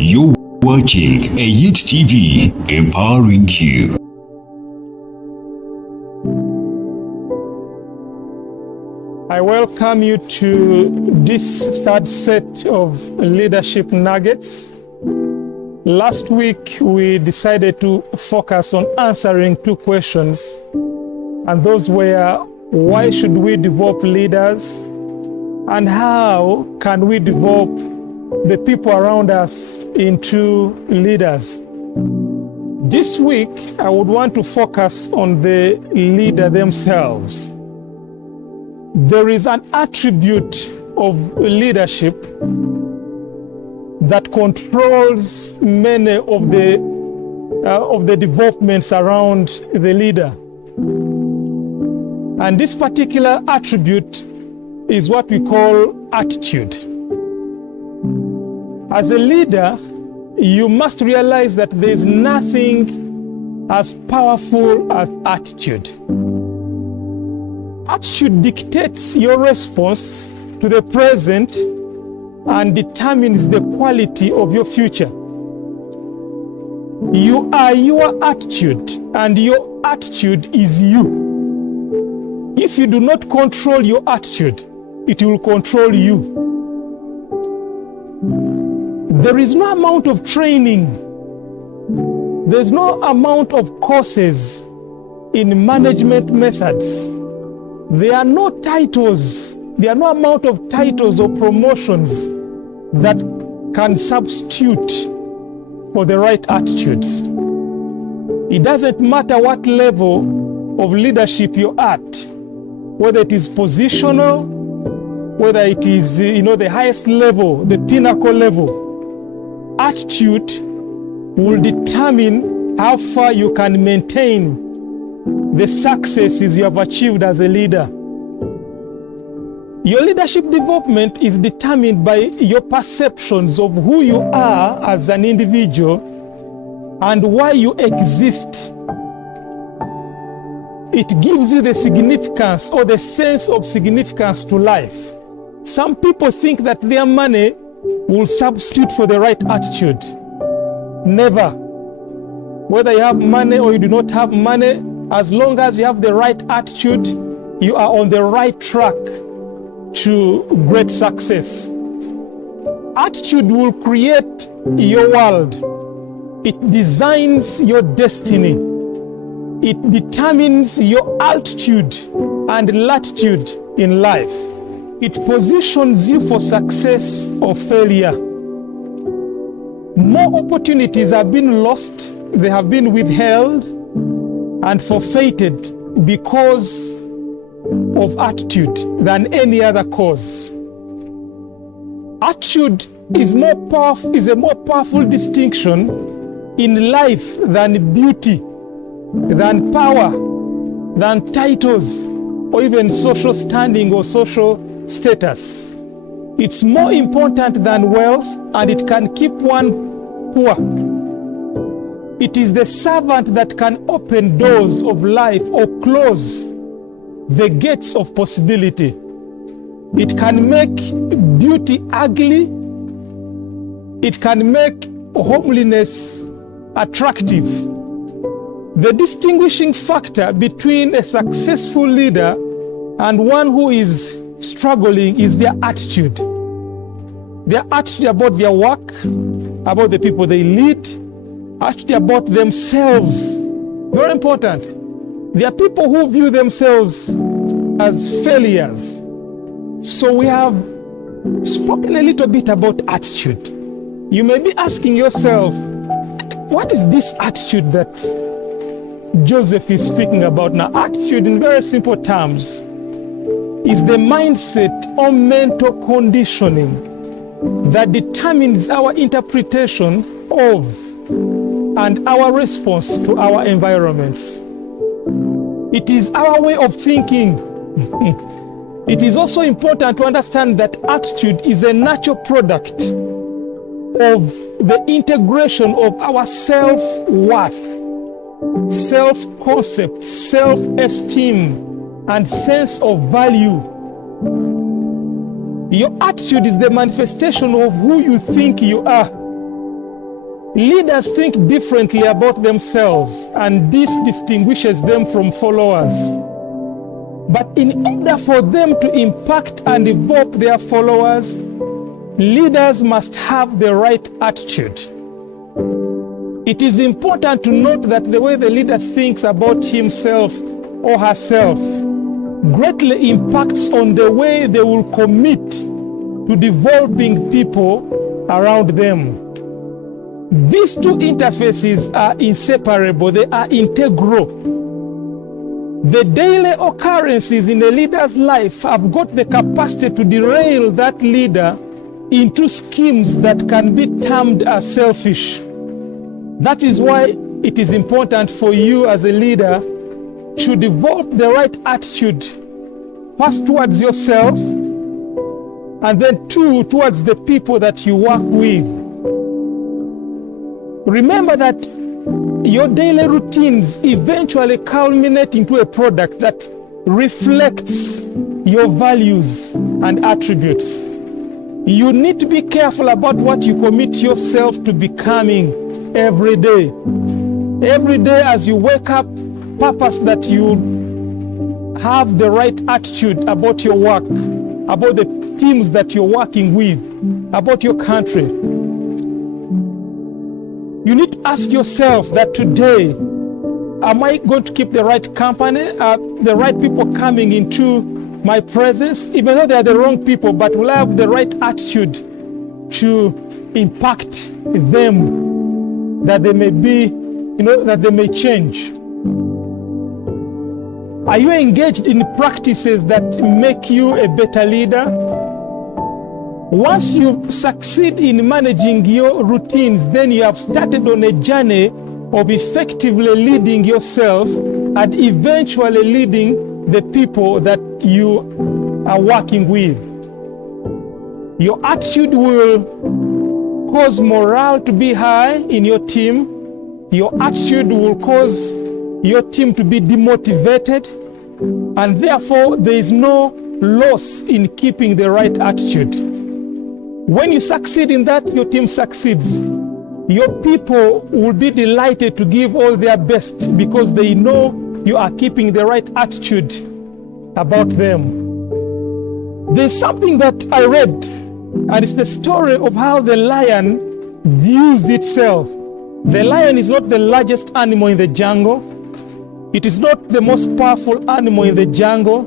You're watching Ayit TV, empowering you. I welcome you to this third set of leadership nuggets. Last week, we decided to focus on answering two questions, and those were, why should we develop leaders, and how can we develop the people around us into leaders? This week, I would want to focus on the leader themselves. There is an attribute of leadership that controls many of the developments around the leader. And this particular attribute is what we call attitude. As a leader, you must realize that there is nothing as powerful as attitude. Attitude dictates your response to the present and determines the quality of your future. You are your attitude, and your attitude is you. If you do not control your attitude, it will control you. There is no amount of training, there's no amount of courses in management methods. There are no titles, there are no amount of titles or promotions that can substitute for the right attitudes. It doesn't matter what level of leadership you're at, whether it is positional, whether it is the highest level, the pinnacle level. Attitude will determine how far you can maintain the successes you have achieved as a leader. Your leadership development is determined by your perceptions of who you are as an individual and why you exist. It gives you the significance or the sense of significance to life. Some people think that their money will substitute for the right attitude. Never. Whether you have money or you do not have money, as long as you have the right attitude, you are on the right track to great success. Attitude will create your world. It designs your destiny. It determines your altitude and latitude in life. It positions you for success or failure. More opportunities have been lost, they have been withheld and forfeited because of attitude than any other cause. Attitude is a more powerful distinction in life than beauty, than power, than titles, or even social standing or social status. It's more important than wealth, and it can keep one poor. It is the servant that can open doors of life or close the gates of possibility. It can make beauty ugly. It can make homeliness attractive. The distinguishing factor between a successful leader and one who is struggling is their attitude. Their attitude about their work, about the people they lead, attitude about themselves. Very important. There are people who view themselves as failures. So we have spoken a little bit about attitude. You may be asking yourself, what is this attitude that Joseph is speaking about now? Attitude, in very simple terms, is the mindset or mental conditioning that determines our interpretation of and our response to our environments. It is our way of thinking. It is also important to understand that attitude is a natural product of the integration of our self-worth, self-concept, self-esteem, and sense of value. Your attitude is the manifestation of who you think you are. Leaders think differently about themselves, and this distinguishes them from followers. But in order for them to impact and evoke their followers, leaders must have the right attitude. It is important to note that the way the leader thinks about himself or herself greatly impacts on the way they will commit to developing people around them. These two interfaces are inseparable, they are integral. The daily occurrences in a leader's life have got the capacity to derail that leader into schemes that can be termed as selfish. That is why it is important for you as a leader to develop the right attitude, first towards yourself, and then two, towards the people that you work with. Remember that your daily routines eventually culminate into a product that reflects your values and attributes. You need to be careful about what you commit yourself to becoming every day. Every day as you wake up, purpose that you have the right attitude about your work, about the teams that you're working with, about your country. You need to ask yourself that today, am I going to keep the right company? Are the right people coming into my presence? Even though they are the wrong people, but will I have the right attitude to impact them, that they may be, that they may change? Are you engaged in practices that make you a better leader? Once you succeed in managing your routines, then you have started on a journey of effectively leading yourself and eventually leading the people that you are working with. Your attitude will cause morale to be high in your team. Your attitude will cause your team to be demotivated, and therefore there is no loss in keeping the right attitude. When you succeed in that, your team succeeds. Your people will be delighted to give all their best because they know you are keeping the right attitude about them. There's something that I read, and it's the story of how the lion views itself. The lion is not the largest animal in the jungle. It is not the most powerful animal in the jungle.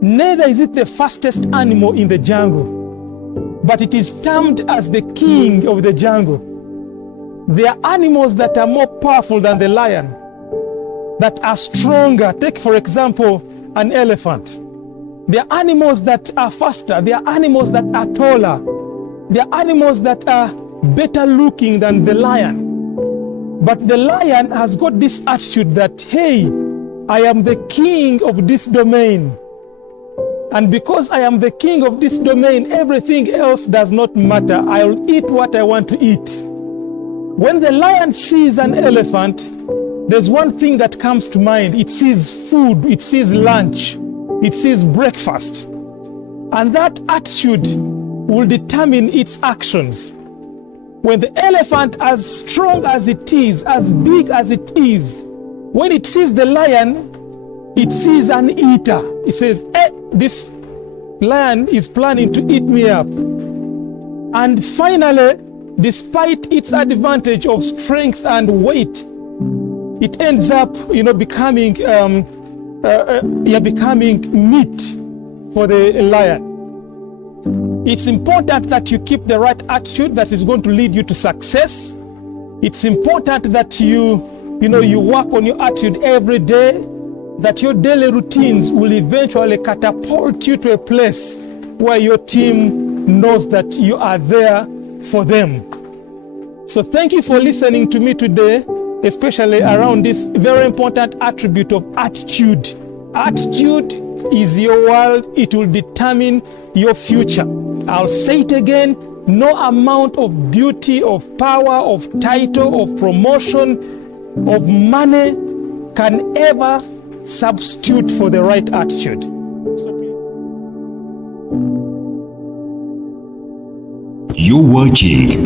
Neither is it the fastest animal in the jungle. But it is termed as the king of the jungle. There are animals that are more powerful than the lion, that are stronger. Take, for example, an elephant. There are animals that are faster. There are animals that are taller. There are animals that are better looking than the lion. But the lion has got this attitude that, hey, I am the king of this domain. And because I am the king of this domain, everything else does not matter. I'll eat what I want to eat. When the lion sees an elephant, there's one thing that comes to mind. It sees food, it sees lunch, it sees breakfast. And that attitude will determine its actions. When the elephant, as strong as it is, as big as it is, when it sees the lion, it sees an eater. It says, this lion is planning to eat me up. And finally, despite its advantage of strength and weight, it ends up, becoming meat for the lion. It's important that you keep the right attitude that is going to lead you to success. It's important that you work on your attitude every day, that your daily routines will eventually catapult you to a place where your team knows that you are there for them. So thank you for listening to me today, especially around this very important attribute of attitude. Attitude is your world. It will determine your future. I'll say it again. No amount of beauty, of power, of title, of promotion, of money can ever substitute for the right attitude. So You're watching